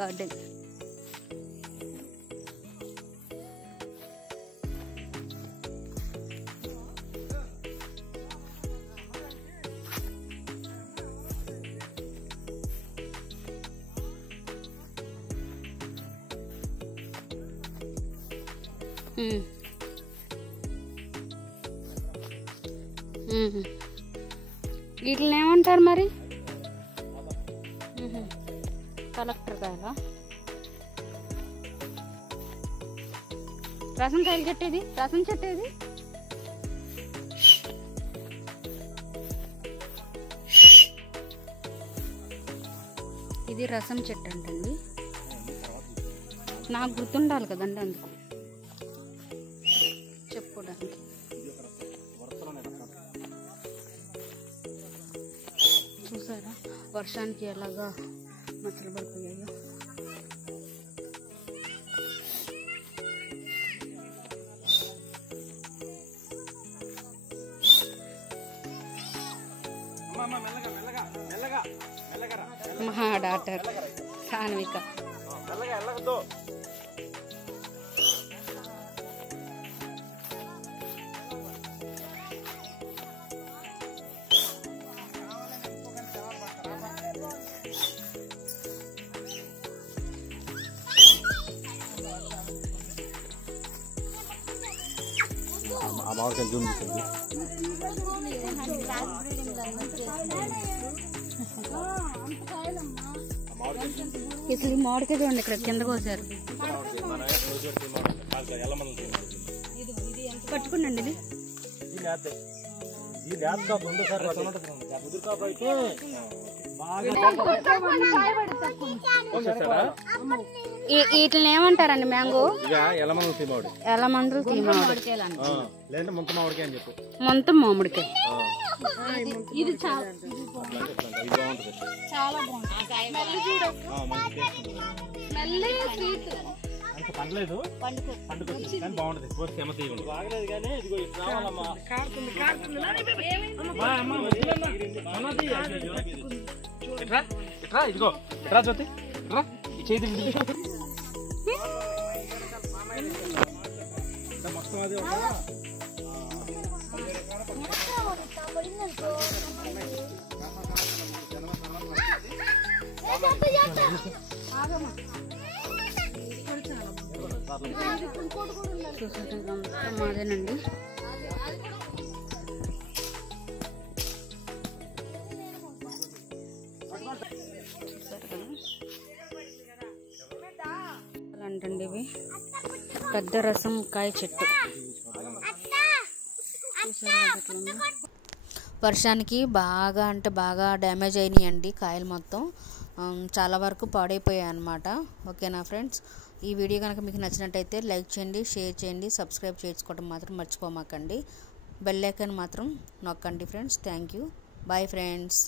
Garden. వీటిని ఏమంటారు మరి? కలెక్టర్ కాయలా? రసం కాయలు చెట్టేది, రసం చెట్టేది. ఇది రసం చెట్టు అంటండి. నాకు గుర్తుండాలి కదండి, అందుకు చెప్పుకోవడానికి. చూసారా వర్షానికి ఎలాగా మచ్చలు పడిపోయాయో. మా డాక్టర్ సాన్విక. ఇసలు ఈ మామిడికాయ చూడండి, ఇక్కడ కింద కోసారు. పట్టుకోండి ఇది. వీటిని ఏమంటారండి? మ్యాంగో, ఎలమందులు తీమామిడి, మొంత మామిడికాయ. ఇది చాలా మాదేనండి. అలాంటండి ఇవి పెద్ద రసం కాయ చెట్టు. వర్షానికి బాగా అంటే బాగా డ్యామేజ్ అయినాయండి కాయలు మొత్తం. చాలా వరకు పాడైపోయాయి అన్నమాట. ఓకేనా ఫ్రెండ్స్, ఈ వీడియో కనుక మీకు నచ్చినట్టయితే లైక్ చేయండి, షేర్ చేయండి, సబ్స్క్రైబ్ చేసుకోవడం మాత్రం మర్చిపోమాకండి. బెల్ ఐకాన్ మాత్రం నొక్కండి friends. Thank you. Bye friends.